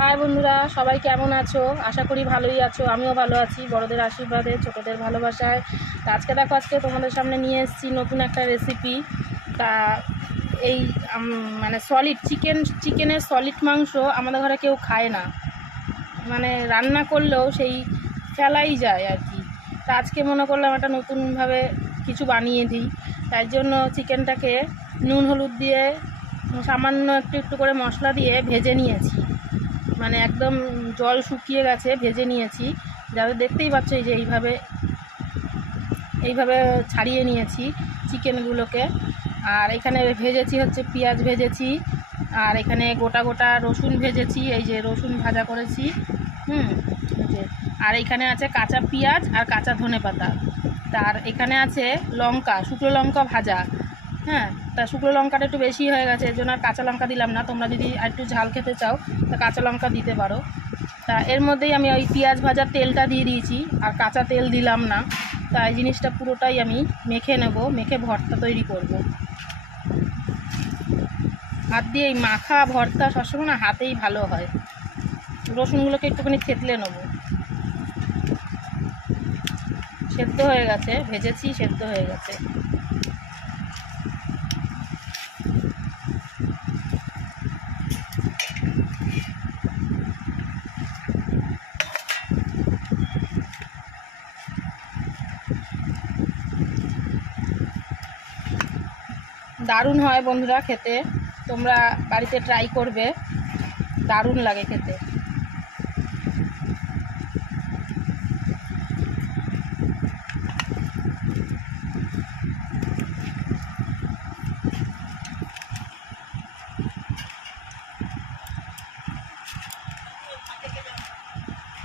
High বন্ধুরা, সবাই কেমন আছো? আশা করি ভালোই আছো। আমিও ভালো আছি, বড়দের আশীর্বাদে, ছোটদের ভালোবাসায়। তা আজকে তোমাদের সামনে নিয়ে এসেছি নতুন একটা রেসিপি। তা এই মানে সলিড চিকেনের সলিড মাংস আমাদের ঘরে কেউ খায় না, মানে রান্না করলেও সেই ফেলাই যায় আর কি। তা আজকে মনে করলাম একটা নতুনভাবে কিছু বানিয়ে দিই। তাই জন্য চিকেনটাকে নুন হলুদ দিয়ে সামান্য একটু একটু করে মশলা দিয়ে ভেজে নিয়েছি, মানে একদম জল শুকিয়ে গেছে, ভেজে নিয়েছি। যাতে দেখতেই পাচ্ছ এই যে এইভাবে ছাড়িয়ে নিয়েছি চিকেনগুলোকে। আর এখানে ভেজেছি হচ্ছে পেঁয়াজ ভেজেছি, আর এখানে গোটা গোটা রসুন ভেজেছি, এই যে রসুন ভাজা করেছি। আর এখানে আছে কাঁচা পেঁয়াজ আর কাঁচা ধনেপাতা। তার এখানে আছে লঙ্কা, শুকনো লঙ্কা ভাজা। হ্যাঁ, তা শুকনো লঙ্কাটা একটু বেশি হয়ে গেছে, এর জন্য আর কাঁচা লঙ্কা দিলাম না। তোমরা যদি আর একটু ঝাল খেতে চাও তা কাঁচা লঙ্কা দিতে পারো। তা এর মধ্যেই আমি ওই পেঁয়াজ ভাজার তেলটা দিয়ে দিয়েছি, আর কাঁচা তেল দিলাম না। তা এই জিনিসটা পুরোটাই আমি মেখে নেব, মেখে ভর্তা তৈরি করব। হাত দিয়ে এই মাখা ভর্তা সবসময় না হাতেই ভালো হয়। রসুনগুলোকে একটুখানি থেতলে নেব। সেদ্ধ হয়ে গেছে, ভেজেছি, সেদ্ধ হয়ে গেছে। দারুণ হয় বন্ধুরা খেতে, তোমরা বাড়িতে ট্রাই করবে, দারুণ লাগে খেতে।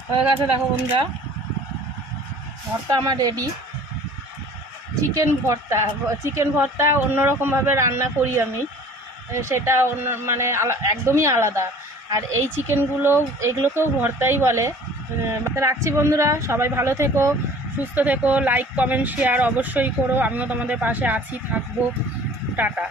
হয়ে গেছে, দেখো বন্ধুরা, ভর্তা আমার রেডি। চিকেন ভর্তা অন্যরকমভাবে রান্না করি আমি, সেটা অন্য মানে একদমই আলাদা। আর এই এগুলোকেও ভর্তাই বলে। রাখছি বন্ধুরা, সবাই ভালো থেকো, সুস্থ থেকো, লাইক কমেন্ট শেয়ার অবশ্যই করো। আমিও তোমাদের পাশে আছি, থাকবো। টাটা।